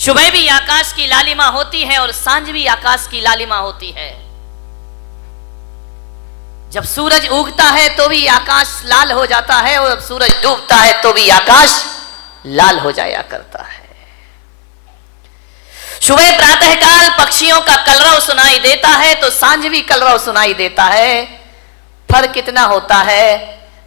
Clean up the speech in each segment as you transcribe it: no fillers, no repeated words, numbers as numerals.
सुबह भी आकाश की लालिमा होती है और सांझ भी आकाश की लालिमा होती है। जब सूरज उगता है तो भी आकाश लाल हो जाता है और जब सूरज डूबता है तो भी आकाश लाल हो जाया करता है। सुबह प्रातःकाल पक्षियों का कलरव सुनाई देता है तो सांझ भी कलरव सुनाई देता है। फर्क कितना होता है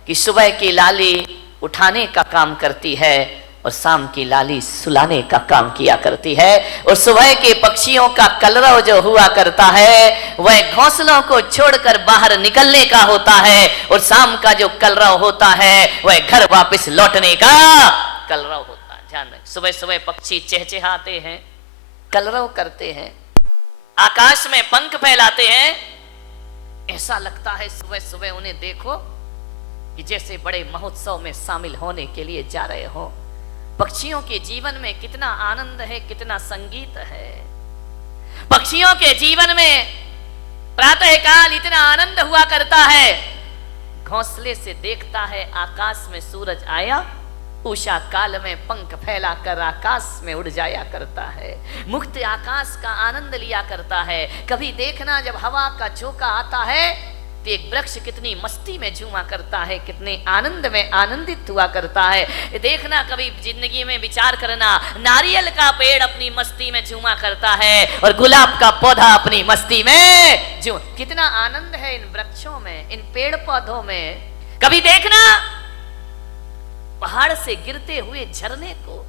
कि सुबह की लाली उठाने का काम करती है और शाम की लाली सुलाने का काम किया करती है। और सुबह के पक्षियों का कलरव जो हुआ करता है वह घोंसलों को छोड़कर बाहर निकलने का होता है और शाम का जो कलरव होता है वह घर वापस लौटने का कलरव होता है। ध्यान रखें, सुबह सुबह पक्षी चहचहाते हैं, कलरव करते हैं, आकाश में पंख फैलाते हैं। ऐसा लगता है सुबह सुबह उन्हें देखो कि जैसे बड़े महोत्सव में शामिल होने के लिए जा रहे हो। पक्षियों के जीवन में कितना आनंद है, कितना संगीत है। पक्षियों के जीवन में प्रातःकाल इतना आनंद हुआ करता है। घोंसले से देखता है आकाश में सूरज आया, उषा काल में पंख फैलाकर आकाश में उड़ जाया करता है, मुक्त आकाश का आनंद लिया करता है। कभी देखना जब हवा का झोंका आता है तो एक वृक्ष कितनी मस्ती में झूमा करता है, कितने आनंद में आनंदित हुआ करता है। देखना कभी जिंदगी में विचार करना, नारियल का पेड़ अपनी मस्ती में झूमा करता है और गुलाब का पौधा अपनी मस्ती में झूम। कितना आनंद है इन वृक्षों में, इन पेड़ पौधों में। कभी देखना पहाड़ से गिरते हुए झरने को,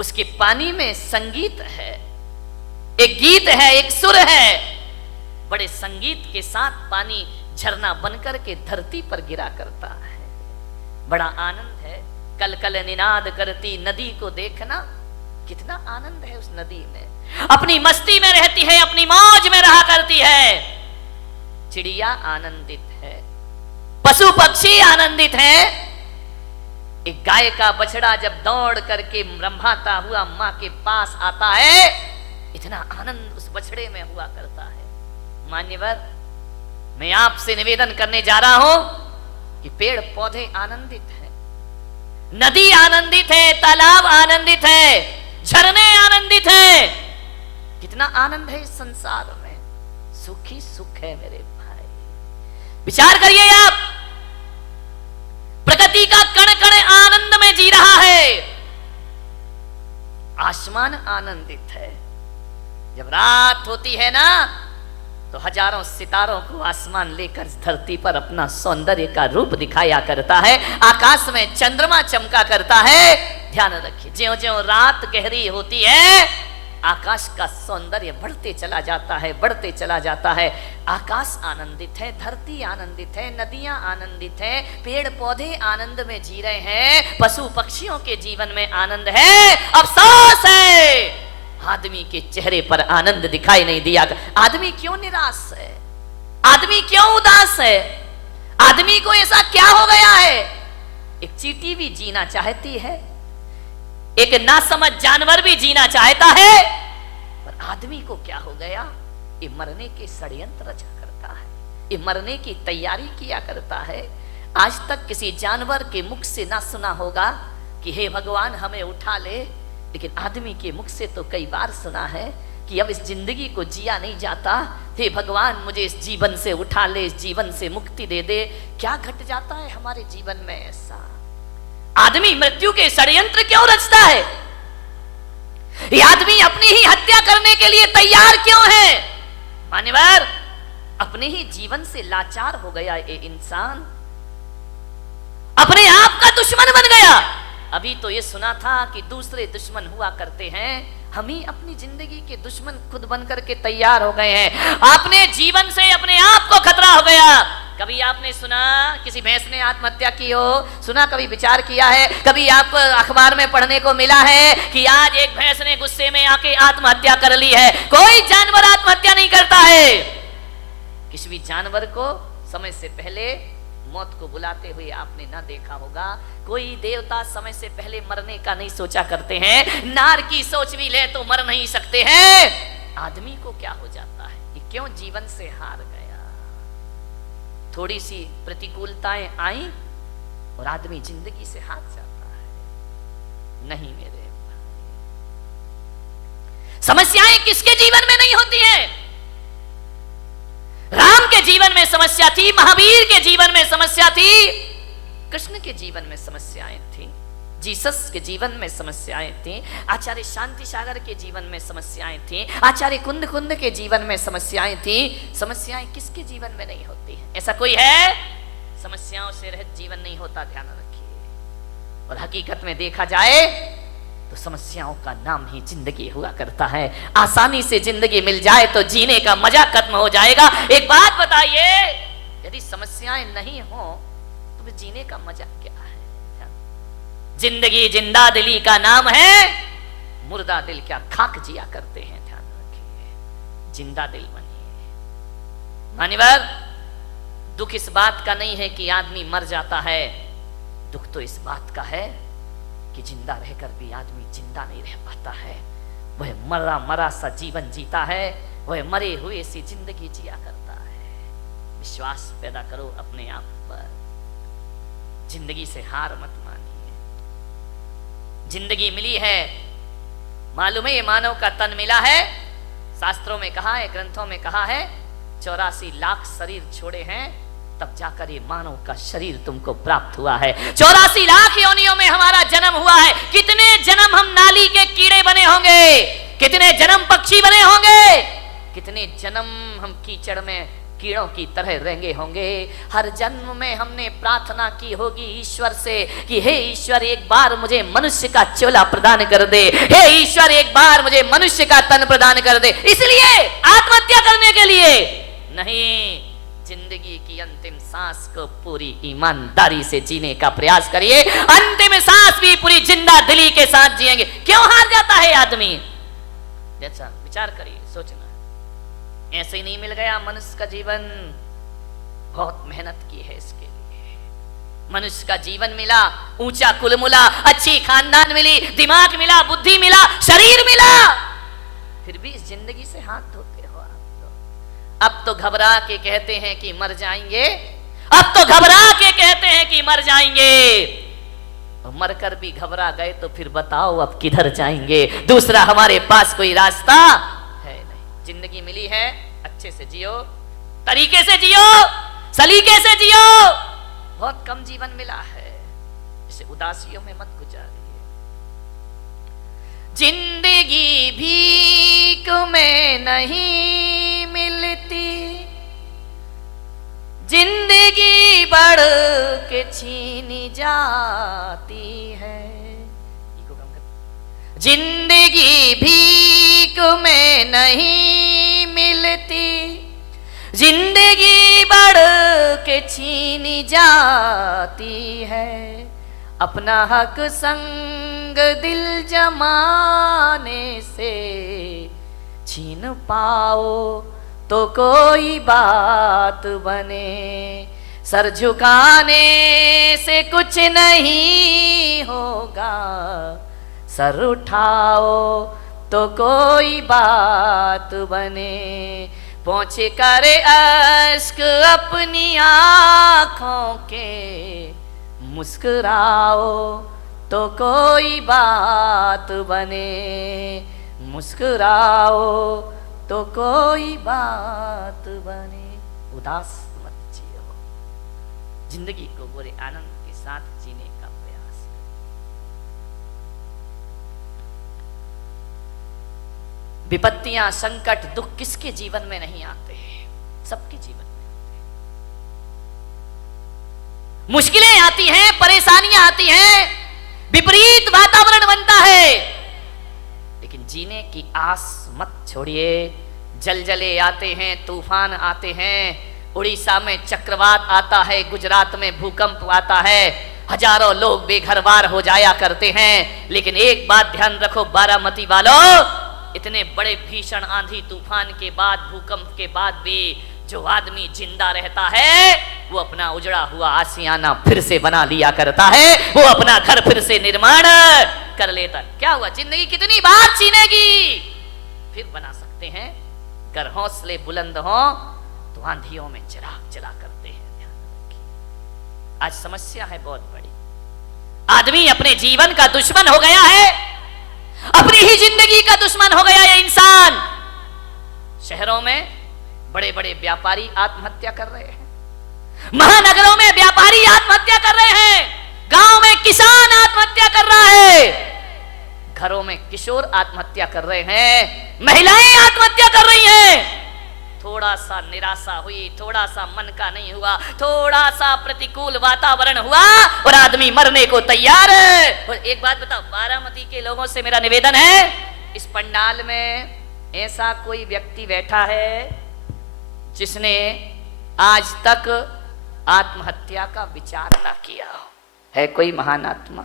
उसके पानी में संगीत है, एक गीत है, एक सुर है। बड़े संगीत के साथ पानी झरना बनकर के धरती पर गिरा करता है। बड़ा आनंद है। कल कल निनाद करती नदी को देखना, कितना आनंद है उस नदी में। अपनी मस्ती में रहती है, अपनी मौज में रहा करती है। चिड़िया आनंदित है, पशु पक्षी आनंदित है। एक गाय का बछड़ा जब दौड़ करके रंभाता हुआ मां के पास आता है, इतना आनंद उस बछड़े में हुआ करता है। मान्यवर, मैं आपसे निवेदन करने जा रहा हूं कि पेड़ पौधे आनंदित हैं, नदी आनंदित है, तालाब आनंदित है, झरने आनंदित हैं। कितना आनंद है इस संसार में। सुख ही सुख है मेरे भाई। विचार करिए आप, प्रकृति का कण कण आनंद में जी रहा है। आसमान आनंदित है। जब रात होती है ना तो हजारों सितारों को आसमान लेकर धरती पर अपना सौंदर्य का रूप दिखाया करता है। आकाश में चंद्रमा चमका करता है। ध्यान रखिए, ज्यों ज्यों रात गहरी होती है आकाश का सौंदर्य बढ़ते चला जाता है, बढ़ते चला जाता है। आकाश आनंदित है, धरती आनंदित है, नदियां आनंदित है, पेड़ पौधे आनंद में जी रहे हैं, पशु पक्षियों के जीवन में आनंद है। अफसोस है आदमी के चेहरे पर आनंद दिखाई नहीं दिया। आदमी क्यों निराश है? आदमी क्यों उदास है? आदमी को ऐसा क्या हो गया है? एक चींटी भी जीना चाहती है, एक नासमझ जानवर भी जीना चाहता है, पर आदमी को क्या हो गया? ये मरने के षड्यंत्र रचा करता है, ये मरने की तैयारी किया करता है। आज तक किसी जानवर के मुख से ना सुना होगा कि हे भगवान हमें उठा ले, लेकिन आदमी के मुख से तो कई बार सुना है कि अब इस जिंदगी को जिया नहीं जाता, हे भगवान मुझे इस जीवन से उठा ले, इस जीवन से मुक्ति दे दे। क्या घट जाता है हमारे जीवन में ऐसा? आदमी मृत्यु के षड्यंत्र क्यों रचता है? ये आदमी अपनी ही हत्या करने के लिए तैयार क्यों है? मान्यवर, अपने ही जीवन से लाचार हो गया ये इंसान, अपने आप का दुश्मन बन गया। अभी तो ये सुना था कि दूसरे दुश्मन हुआ करते हैं, हम ही अपनी जिंदगी के दुश्मन खुद बनकर के तैयार हो गए हैं। आपने जीवन से अपने आप को खतरा हो गया। कभी आपने सुना किसी भैंस ने आत्महत्या की हो? सुना? कभी विचार किया है? कभी आप अखबार में पढ़ने को मिला है कि आज एक भैंस ने गुस्से में आके आत्महत्या कर ली है? कोई जानवर आत्महत्या नहीं करता है। किसी भी जानवर को समय से पहले मौत को बुलाते हुए आपने ना देखा होगा। कोई देवता समय से पहले मरने का नहीं सोचा करते हैं। नार की सोच भी ले तो मर नहीं सकते हैं। आदमी को क्या हो जाता है? ये क्यों जीवन से हार गया? थोड़ी सी प्रतिकूलताएं आई और आदमी जिंदगी से हार जाता है। नहीं मेरे भाई, समस्याएं किसके जीवन में नहीं होती हैं? राम के जीवन में समस्या थी, महावीर के जीवन में समस्या थी, कृष्ण के जीवन में समस्याएं थी, जीसस के जीवन में समस्याएं थी, आचार्य शांति सागर के जीवन में समस्याएं थी, आचार्य कुंद कुंद के जीवन में समस्याएं थी। समस्याएं किसके जीवन में नहीं होती है? ऐसा कोई है? समस्याओं से रहित जीवन नहीं होता, ध्यान रखिए। और हकीकत में देखा जाए तो समस्याओं का नाम ही जिंदगी हुआ करता है। आसानी से जिंदगी मिल जाए तो जीने का मजा खत्म हो जाएगा। एक बात बताइए, यदि समस्याएं नहीं हो तो फिर जीने का मजा क्या है? जिंदगी जिंदा दिली का नाम है, मुर्दा दिल क्या खाक जिया करते हैं। ध्यान रखिए, जिंदा दिल बनिए। मान्यवर, दुख इस बात का नहीं है कि आदमी मर जाता है, दुख तो इस बात का है कि जिंदा रहकर भी आदमी जिंदा नहीं रह पाता है। वह मरा मरा सा जीवन जीता है, वह मरे हुए सी जिंदगी जिया करता है। विश्वास पैदा करो अपने आप पर, जिंदगी से हार मत मानिए। जिंदगी मिली है, मालूम है ये मानव का तन मिला है। शास्त्रों में कहा है, ग्रंथों में कहा है, 84 लाख शरीर छोड़े हैं तब जाकर ये मानव का शरीर तुमको प्राप्त हुआ है। 84 लाख योनियों में हमारा जन्म हुआ है। कितने जन्म हम नाली के कीड़े बने होंगे, कितने जन्म पक्षी बने होंगे, कितने जन्म हम कीचड़ में कीड़ों की तरह रहेंगे होंगे। हर जन्म में हमने प्रार्थना की होगी ईश्वर से कि हे ईश्वर, एक बार मुझे मनुष्य का चोला प्रदान कर दे, हे ईश्वर एक बार मुझे मनुष्य का तन प्रदान कर दे। इसलिए आत्महत्या करने के लिए नहीं, जिंदगी की अंतिम सांस को पूरी ईमानदारी से जीने का प्रयास करिए। अंतिम सांस भी पूरी जिंदा दिली के साथ जिएंगे। क्यों हार जाता है आदमी? जैसा विचार करिए, सोचना। ऐसे ही नहीं मिल गया मनुष्य का जीवन, बहुत मेहनत की है इसके लिए। मनुष्य का जीवन मिला, ऊंचा कुल मिला, अच्छी खानदान मिली, दिमाग मिला, बुद्धि मिला, शरीर मिला, फिर भी इस जिंदगी से हाथ धोते हो आप तो। अब तो घबरा के कहते हैं कि मर जाएंगे, अब तो घबरा के कहते हैं कि मर जाएंगे। मरकर भी घबरा गए तो फिर बताओ अब किधर जाएंगे? दूसरा हमारे पास कोई रास्ता है नहीं। जिंदगी मिली है, अच्छे से जियो, तरीके से जियो, सलीके से जियो। बहुत कम जीवन मिला है, इसे उदासियों में मत गुजारिए। जिंदगी भीख में नहीं मिलती, जिंदगी बढ़ के छीनी जाती है। जिंदगी भीख में नहीं मिलती, जिंदगी बढ़ के छीनी जाती है। अपना हक संग दिल जमाने से छीन पाओ तो कोई बात बने। सर झुकाने से कुछ नहीं होगा, सर उठाओ तो कोई बात बने। पहुँच कर अश्क अपनी आँखों के, मुस्कुराओ तो कोई बात बने। मुस्कुराओ तो कोई बात बने। उदास मत जियो, जिंदगी को बड़े आनंद के साथ जीने का प्रयास करो। विपत्तियां, संकट, दुख किसके जीवन में नहीं आते हैं? सबके जीवन में आते हैं। मुश्किलें आती हैं, परेशानियां आती हैं, विपरीत वातावरण बनता है, लेकिन जीने की आस मत छोड़िए। जलजले आते हैं, तूफान आते हैं, उड़ीसा में चक्रवात आता है, गुजरात में भूकंप आता है, हजारों लोग बेघरबार हो जाया करते हैं। लेकिन एक बात ध्यान रखो बारामती वालों, इतने बड़े भीषण आंधी तूफान के बाद, भूकंप के बाद भी जो आदमी जिंदा रहता है वो अपना उजड़ा हुआ आशियाना फिर से बना लिया करता है, वो अपना घर फिर से निर्माण कर लेता। क्या हुआ? जिंदगी कितनी बार छीनेगी, फिर बना सकते हैं। अगर हौसले बुलंद हो तो आंधियों में चिराग जला करते हैं। ध्यान रखिए, आज समस्या है बहुत बड़ी। आदमी अपने जीवन का दुश्मन हो गया है, अपनी ही जिंदगी का दुश्मन हो गया ये इंसान। शहरों में बड़े बड़े व्यापारी आत्महत्या कर रहे हैं, महानगरों में व्यापारी आत्महत्या कर रहे हैं, गांव में किसान आत्महत्या कर रहा है, घरों में किशोर आत्महत्या कर रहे हैं, महिलाएं आत्महत्या कर रही हैं। थोड़ा सा निराशा हुई, थोड़ा सा मन का नहीं हुआ, थोड़ा सा प्रतिकूल वातावरण हुआ और आदमी मरने को तैयार है। और एक बात बताओ, बारामती के लोगों से मेरा निवेदन है, इस पंडाल में ऐसा कोई व्यक्ति बैठा है जिसने आज तक आत्महत्या का विचार ना किया हो? है कोई महान आत्मा?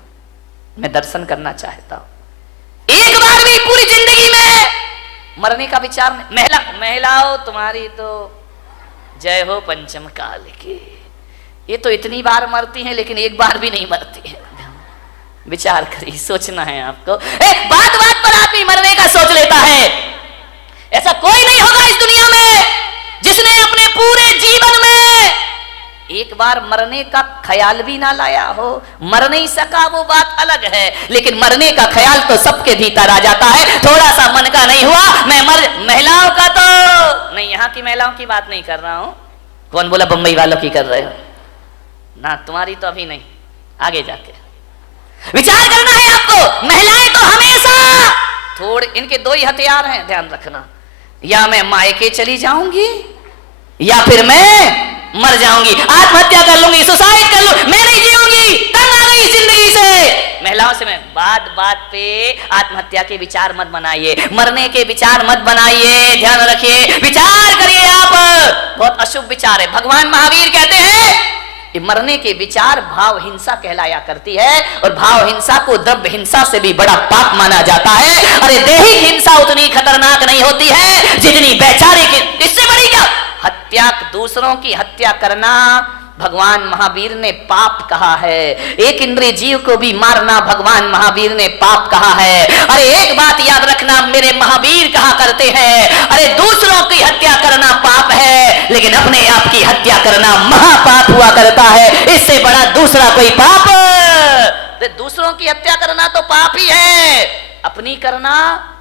मैं दर्शन करना चाहता हूं। एक बार भी पूरी जिंदगी में मरने का विचार नहीं। महिलाओं तुम्हारी तो जय हो पंचम काल की, ये तो इतनी बार मरती हैं लेकिन एक बार भी नहीं मरती है। विचार करिए, सोचना है आपको। बात बात पर आदमी मरने का सोच लेता है। ऐसा कोई नहीं होगा इस दुनिया में जिसने अपने पूरे जीवन में एक बार मरने का ख्याल भी ना लाया हो। मर नहीं सका वो बात अलग है, लेकिन मरने का ख्याल तो सबके भीतर आ जाता है। थोड़ा सा मन का नहीं हुआ, मैं महिलाओं का तो नहीं, यहाँ की महिलाओं की बात नहीं कर रहा हूं। कौन बोला बंबई वालों की कर रहे हो ना? तुम्हारी तो अभी नहीं, आगे जाके विचार करना है आपको। महिलाएं तो हमेशा थोड़े, इनके दो ही हथियार हैं, ध्यान रखना, या मैं मायके चली जाऊंगी या फिर मैं मर जाऊंगी, आत्महत्या कर लूंगी, सुसाइड कर लूं, मैं नहीं जीऊंगी, तंग आ गई जिंदगी से। महिलाओं से मैं बात बात पे आत्महत्या के विचार मत बनाइए, मरने के विचार मत बनाइए, ध्यान रखिए, विचार करिए आप। बहुत अशुभ विचार है। भगवान महावीर कहते हैं कि मरने के विचार भाव हिंसा कहलाया करती है, और भाव हिंसा को द्रव्य हिंसा से भी बड़ा पाप माना जाता है। अरे दैहिक हिंसा उतनी खतरनाक नहीं होती है जितनी वैचारिक, इससे बड़ी क्या हत्या, दूसरों की हत्या करना भगवान महावीर ने पाप कहा है। एक इंद्रिय जीव को भी मारना भगवान महावीर ने पाप कहा है। अरे एक बात याद रखना, मेरे महावीर कहा करते हैं, अरे दूसरों की हत्या करना पाप है, लेकिन अपने आप की हत्या करना महापाप हुआ करता है। इससे बड़ा दूसरा कोई पाप, दूसरों की हत्या करना तो पाप ही है, अपनी करना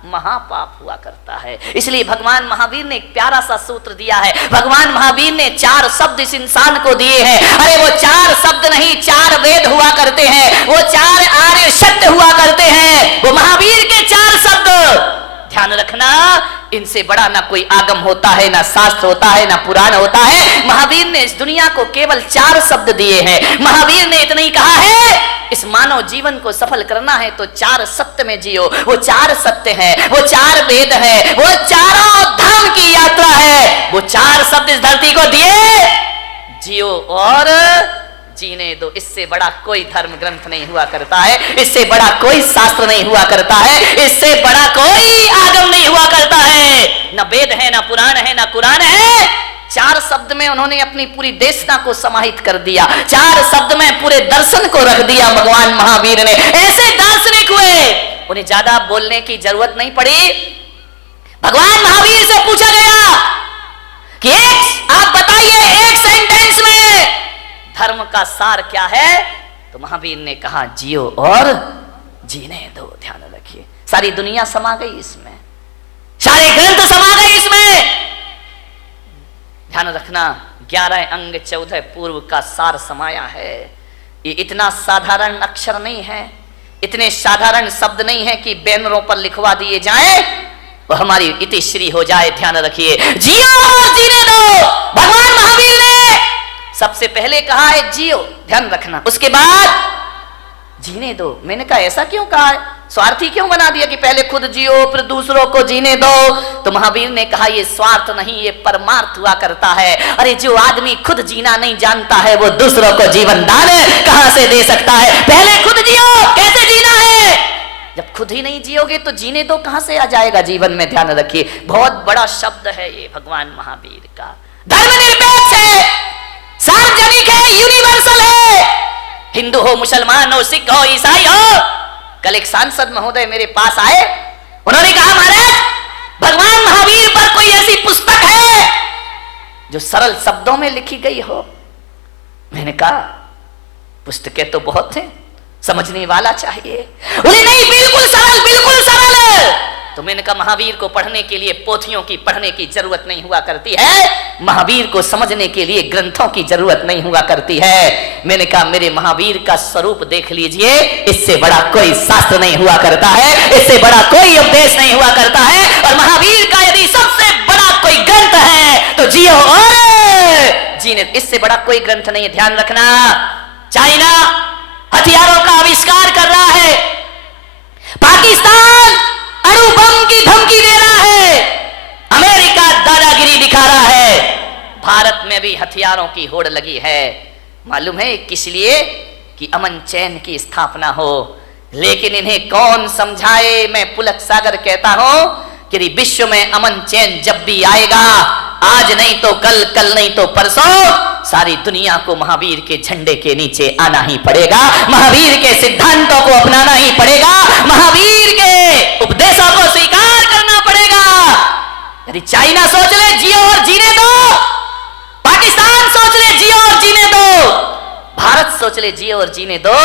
महापाप हुआ करता है। इसलिए भगवान महावीर ने एक प्यारा सा सूत्र दिया है। भगवान महावीर ने 4 शब्द इस इंसान को दिए हैं। अरे वो 4 शब्द नहीं, 4 वेद हुआ करते हैं, वो 4 आर्य सत्य हुआ करते हैं, वो महावीर के 4 शब्द। ध्यान रखना, इनसे बड़ा ना कोई आगम होता है, ना शास्त्र होता है, ना पुराण होता है। महावीर ने इस दुनिया को केवल 4 शब्द दिए हैं। महावीर ने इतना ही कहा है, इस मानव जीवन को सफल करना है तो 4 सत्य में जियो। वो 4 सत्य है, वो 4 वेद है, वो चारों धाम की यात्रा है। वो 4 शब्द इस धरती को दिए, जियो और जीने दो। इससे बड़ा कोई धर्म ग्रंथ नहीं हुआ करता है, इससे बड़ा कोई शास्त्र नहीं हुआ करता है, इससे बड़ा कोई आगम नहीं हुआ करता है। न वेद है, न पुराण है, न कुरान है। 4 शब्द में उन्होंने अपनी पूरी देशना को समाहित कर दिया। 4 शब्द में पूरे दर्शन को रख दिया भगवान महावीर ने। ऐसे दार्शनिक हुए, उन्हें ज्यादा बोलने की जरूरत नहीं पड़ी। भगवान महावीर से पूछा गया कि आप बताइए एक सेंटेंस में धर्म का सार क्या है, तो महावीर ने कहा जियो और जीने दो। ध्यान रखिए, सारी दुनिया समा गई इसमें, सारे ग्रंथ समा गए इसमें। ध्यान रखना, 11 अंग 14 पूर्व का सार समाया है। ये इतना साधारण अक्षर नहीं है, इतने साधारण शब्द नहीं है कि बैनरों पर लिखवा दिए जाए और हमारी इतिश्री हो जाए। ध्यान रखिए, जियो और जीने दो। भगवान महावीर ने सबसे पहले कहा है जियो, ध्यान रखना, उसके बाद जीने दो। मैंने कहा ऐसा क्यों कहा है, स्वार्थी क्यों बना दिया कि पहले खुद जियो फिर दूसरों को जीने दो? तो महावीर ने कहा ये स्वार्थ नहीं, ये परमार्थ हुआ करता है। अरे जो आदमी खुद जीना नहीं जानता है वो दूसरों को जीवन दान कहां से दे सकता है? पहले खुद जियो, कैसे जीना है? जब खुद ही नहीं जियोगे तो जीने दो कहां से आ जाएगा जीवन में? ध्यान रखिए, बहुत बड़ा शब्द है ये भगवान महावीर का। धर्मनिरपेक्ष है, सार्वजनिक है, यूनिवर्सल है। हिंदू हो, मुसलमान हो, सिख हो, ईसाई हो। कल एक सांसद महोदय मेरे पास आए, उन्होंने कहा महाराज भगवान महावीर पर कोई ऐसी पुस्तक है जो सरल शब्दों में लिखी गई हो? मैंने कहा पुस्तकें तो बहुत हैं, समझने वाला चाहिए। बोले नहीं, बिल्कुल सरल, बिल्कुल सरल। तो मैंने कहा महावीर को पढ़ने के लिए पोथियों की पढ़ने की जरूरत नहीं हुआ करती है, महावीर को समझने के लिए ग्रंथों की जरूरत नहीं हुआ करती है। मैंने कहा मेरे महावीर का स्वरूप देख लीजिए, इससे बड़ा कोई शास्त्र नहीं हुआ करता है, इससे बड़ा कोई उपदेश नहीं हुआ करता है। और महावीर का यदि सबसे बड़ा कोई ग्रंथ है तो जियो और जीने, इससे बड़ा कोई ग्रंथ नहीं है। ध्यान रखना, चाइना हथियारों का आविष्कार कर रहा है, पाकिस्तान अणु बम की धमकी दे रहा है, अमेरिका दादागिरी दिखा रहा है, भारत में भी हथियारों की होड़ लगी है। मालूम है किस लिए? कि अमन चैन की स्थापना हो। लेकिन इन्हें कौन समझाए? मैं पुलक सागर कहता हूं कि विश्व में अमन चैन जब भी आएगा, आज नहीं तो कल, कल नहीं तो परसों, सारी दुनिया को महावीर के झंडे के नीचे आना ही पड़ेगा, महावीर के सिद्धांतों को अपनाना ही पड़ेगा, महावीर के उपदेशों को स्वीकार करना पड़ेगा। यदि चाइना सोच ले जियो और जीने दो, पाकिस्तान सोच ले जियो और जीने दो, भारत सोच ले जियो और जीने दो,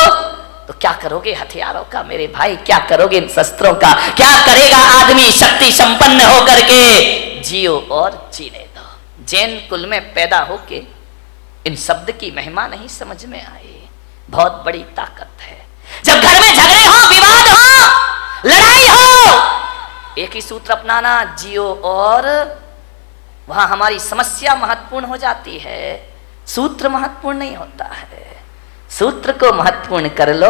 तो क्या करोगे हथियारों का मेरे भाई? क्या करोगे इन शस्त्रों का? क्या करेगा आदमी शक्ति संपन्न होकर के? जियो और जीने दो। जैन कुल में पैदा होके इन शब्द की महिमा नहीं समझ में आई। बहुत बड़ी ताकत है। जब घर में झगड़े हो, विवाद हो, लड़ाई हो, एक ही सूत्र अपनाना, जियो और, वहां हमारी समस्या महत्वपूर्ण हो जाती है, सूत्र महत्वपूर्ण नहीं होता है। सूत्र को महत्वपूर्ण कर लो,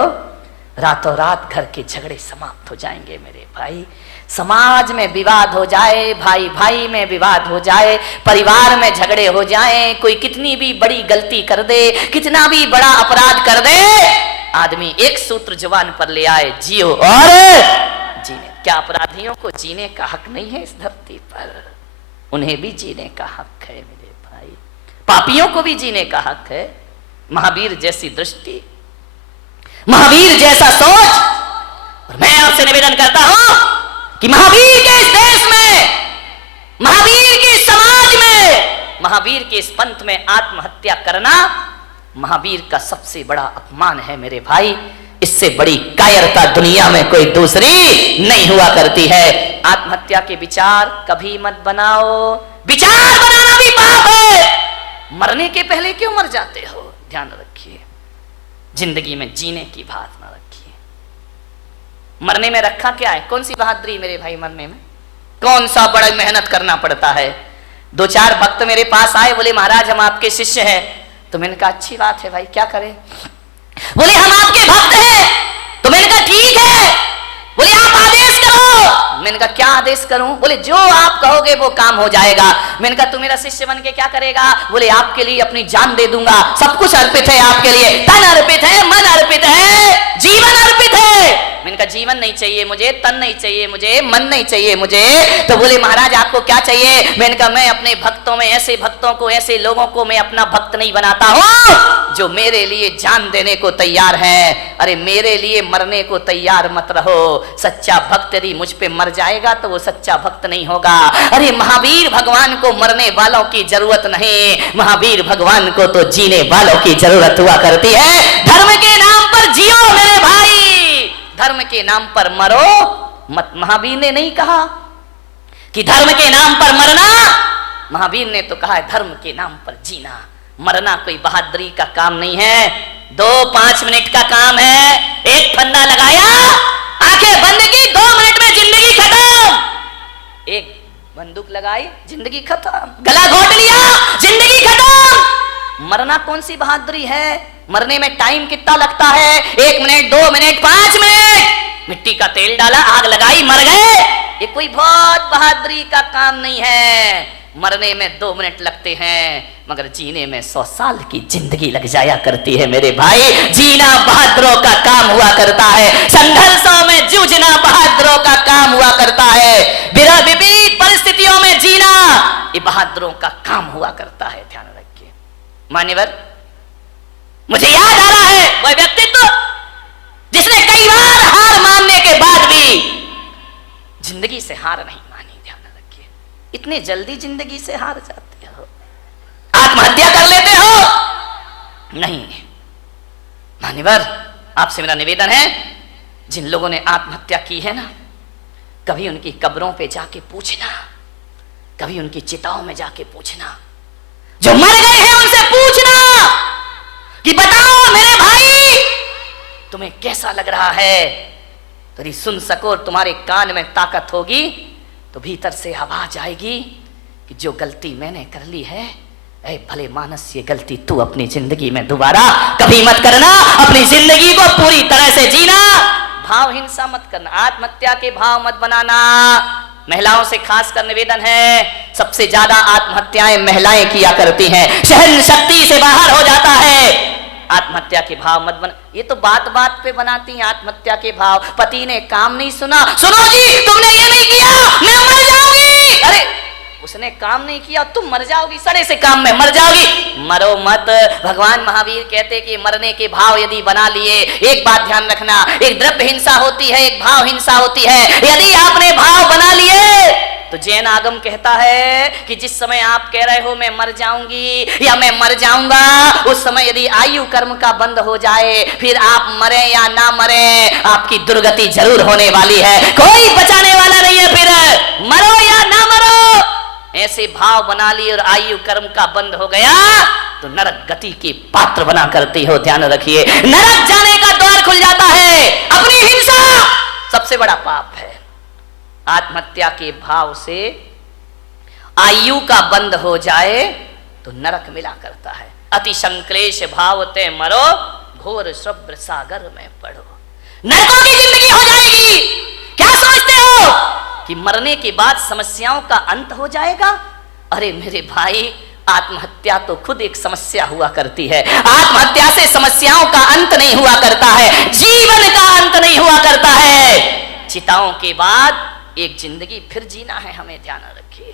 रातों रात घर के झगड़े समाप्त हो जाएंगे मेरे भाई। समाज में विवाद हो जाए, भाई भाई में विवाद हो जाए, परिवार में झगड़े हो जाए, कोई कितनी भी बड़ी गलती कर दे, कितना भी बड़ा अपराध कर दे, आदमी एक सूत्र जुबान पर ले आए, जियो और जीने। क्या अपराधियों को जीने का हक नहीं है इस धरती पर? उन्हें भी जीने का हक है मेरे भाई, पापियों को भी जीने का हक है। महावीर जैसी दृष्टि, महावीर जैसा सोच। और मैं आपसे निवेदन करता हूं कि महावीर के इस देश में, महावीर के इस समाज में, महावीर के इस पंथ में आत्महत्या करना महावीर का सबसे बड़ा अपमान है मेरे भाई। इससे बड़ी कायरता दुनिया में कोई दूसरी नहीं हुआ करती है। आत्महत्या के विचार कभी मत बनाओ, विचार बनाना भी पाप है। मरने के पहले क्यों मर जाते हो? ध्यान रखिए, जिंदगी में जीने की भावना रखिए। मरने में रखा क्या है? कौन सी बहादुरी मेरे भाई मरने में? कौन सा बड़ा मेहनत करना पड़ता है। दो चार भक्त मेरे पास आए, बोले महाराज हम आपके शिष्य हैं। तो मैंने कहा अच्छी बात है भाई, क्या करें? बोले हम आपके भक्त हैं। तो मैंने कहा ठीक है। बोले आप आदेश करो। मैंने कहा क्या आदेश करूं? बोले जो आप कहोगे वो काम हो जाएगा। मैंने कहा तू मेरा शिष्य बन के क्या करेगा? बोले आपके लिए अपनी जान दे दूंगा, सब कुछ अर्पित है आपके लिए, तन अर्पित है, मन अर्पित है, जीवन अर्पित है। मैंने कहा जीवन नहीं चाहिए मुझे, तन नहीं चाहिए मुझे, मन नहीं चाहिए मुझे। तो बोले महाराज आपको क्या चाहिए? मैंने कहा मैं अपने भक्तों में, ऐसे भक्तों को, ऐसे लोगों को मैं अपना भक्त नहीं बनाता हूं जो मेरे लिए जान देने को तैयार है। अरे मेरे लिए मरने को तैयार मत रहो। सच्चा भक्त यदि मुझ पे मर जाएगा तो वो सच्चा भक्त नहीं होगा। अरे महावीर भगवान को मरने वालों की जरूरत नहीं, महावीर भगवान को तो जीने वालों की जरूरत हुआ करती है। धर्म के नाम पर जियो मेरे भाई, धर्म के नाम पर मरो मत। महावीर ने नहीं कहा कि धर्म के नाम पर मरना, महावीर ने तो कहा है धर्म के नाम पर जीना। मरना कोई बहादुरी का काम नहीं है, 2-5 मिनट का काम है। एक फंदा लगाया, आंखें बंद की, 2 मिनट में जिंदगी खत्म। एक बंदूक लगाई, जिंदगी खत्म। गला घोट लिया, जिंदगी खत्म। मरना कौन सी बहादुरी है? मरने में टाइम कितना लगता है? 1 मिनट, 2 मिनट, 5 मिनट। मिट्टी का तेल डाला, आग लगाई, मर गए। ये कोई बहुत बहादुरी का काम नहीं है। मरने में 2 मिनट लगते हैं, मगर जीने में 100 साल की जिंदगी लग जाया करती है मेरे भाई। जीना बहादुरों का काम हुआ करता है, संघर्षों में जूझना बहादुरों का काम हुआ करता है, विपरीत परिस्थितियों में जीना ये बहादुरों का काम हुआ करता है। ध्यान रखिए मान्यवर, मुझे याद आ रहा है वह व्यक्तित्व जिसने कई बार हार मानने के बाद भी जिंदगी से हार नहीं मानी। ध्यान रखिए, इतने जल्दी जिंदगी से हार जाते हो, आत्महत्या कर लेते हो? नहीं मान्यवर, आपसे मेरा निवेदन है, जिन लोगों ने आत्महत्या की है ना, कभी उनकी कब्रों पे जाके पूछना, कभी उनकी चिताओं में जाके पूछना, जो मर गए हैं उनसे पूछना कि बताओ मेरे भाई तुम्हें कैसा लग रहा है। यदि सुन सको और तुम्हारे कान में ताकत होगी तो भीतर से आवाज आएगी कि जो गलती मैंने कर ली है, ऐ भले मानस, ये गलती तू अपनी जिंदगी में दोबारा कभी मत करना। अपनी जिंदगी को पूरी तरह से जीना, भाव हिंसा मत करना, आत्महत्या के भाव मत बनाना। महिलाओं से खास कर निवेदन है, सबसे ज्यादा आत्महत्याएं महिलाएं किया करती हैं, सहन शक्ति से बाहर हो जाता है। आत्महत्या के भाव मत बना। ये तो बात बात पे बनाती हैं आत्महत्या के भाव। पति ने काम नहीं सुना, सुनो जी तुमने ये नहीं किया मैं मर जाऊंगी। अरे उसने काम नहीं किया तुम मर जाओगी, सड़े से काम में मर जाओगी। मरो मत। भगवान महावीर कहते कि मरने के भाव यदि बना लिए, एक बात ध्यान रखना, एक द्रव्य हिंसा होती है, एक भाव हिंसा होती है। यदि आपने भाव बना लिए तो जैन आगम कहता है कि जिस समय आप कह रहे हो मैं मर जाऊंगी या मैं मर जाऊंगा, उस समय यदि आयु कर्म का बंद हो जाए, फिर आप मरे या ना मरे, आपकी दुर्गति जरूर होने वाली है, कोई बचाने वाला नहीं है। फिर मरो या ना मरो, ऐसे भाव बना लिए और आयु कर्म का बंद हो गया तो नरक गति के पात्र बना करती हो। ध्यान रखिए, नरक जाने का द्वार खुल जाता है। अपनी हिंसा सबसे बड़ा पाप है। आत्महत्या के भाव से आयु का बंद हो जाए तो नरक मिला करता है। अति संक्लेश भाव ते मरो, घोर शुभ्र सागर में पड़ो, नरकों की जिंदगी हो जाएगी। क्या समझते हो कि मरने के बाद समस्याओं का अंत हो जाएगा? अरे मेरे भाई, आत्महत्या तो खुद एक समस्या हुआ करती है। आत्महत्या से समस्याओं का अंत नहीं हुआ करता है, जीवन का अंत नहीं हुआ करता है। चिताओं के बाद एक जिंदगी फिर जीना है, हमें ध्यान रखिए।